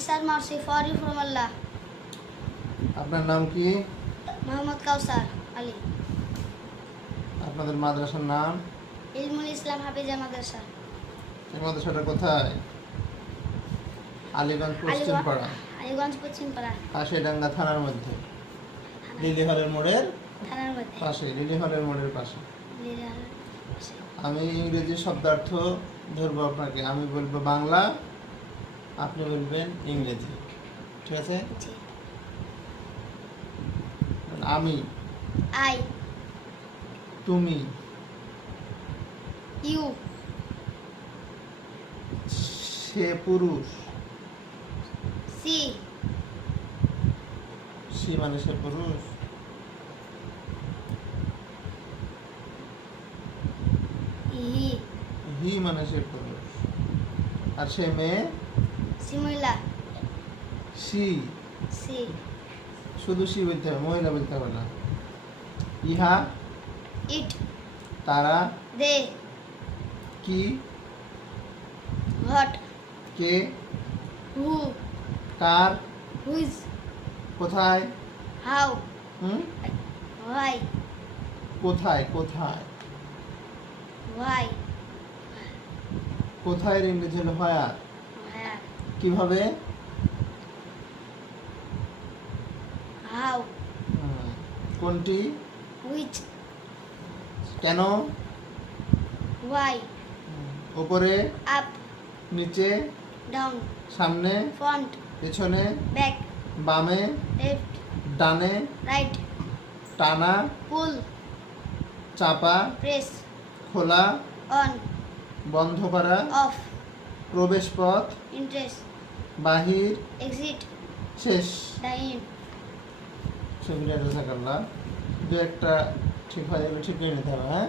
For you from Allah. আপনার নাম কি? Muhammad Kausar Ali. আপনাদের মাদ্রাসার নাম? Ilmul Islam Hafiza Madrasa. এই মাদ্রাসাটা কোথায়? আলীগঞ্জ পশ্চিম পাড়া আলিগঞ্জ পশ্চিম পাড়া কাশিডাঙ্গা থানার মধ্যে। লিলি হলের মোড়ের থানার মধ্যে। পাশে লিলি হলের মোড়ের পাশে। আমি ইংরেজি শব্দার্থ ধরবো আপনাকে। আমি বলব বাংলা। আপনি বলবেন ইংরেজি। ঠিক আছে? আমি। আই। তুমি। ইউ। সে পুরুষ। সি। সি মানে সে পুরুষ। হি। হি মানে সে পুরুষ। আর সে মেয়ে? সি। সি। শুধু সি বলতে হবে মহিলা বলতে হবে না। ইহা। ইট। তারা। দে। কি। হট কে। হু। কার। হুইজ। কোথায়। হাউ। হুম? হোয়াই। কোথায় কোথায়? হোয়াই। কোথায় ইংরেজি হলো হয়ার? হ্যাঁ কীভাবে? হাউ। কোনটি? হুইচ কেন? হোয়াই উপরে আপ নিচে? ডাউন সামনে? ফ্রন্ট পেছনে? ব্যাক বামে? লেফট ডানে? রাইট টানা? পুল চাপা? প্রেস খোলা? অন বন্ধ করা? অফ প্রবেশ পথ ইন্টারেস্ট বাহির? এক্সিট শেষ? ডাইন সেগুলি রেখা করলাম দু একটা ঠিক হয়ে গেলে ঠিক করে নিতে হবে হ্যাঁ?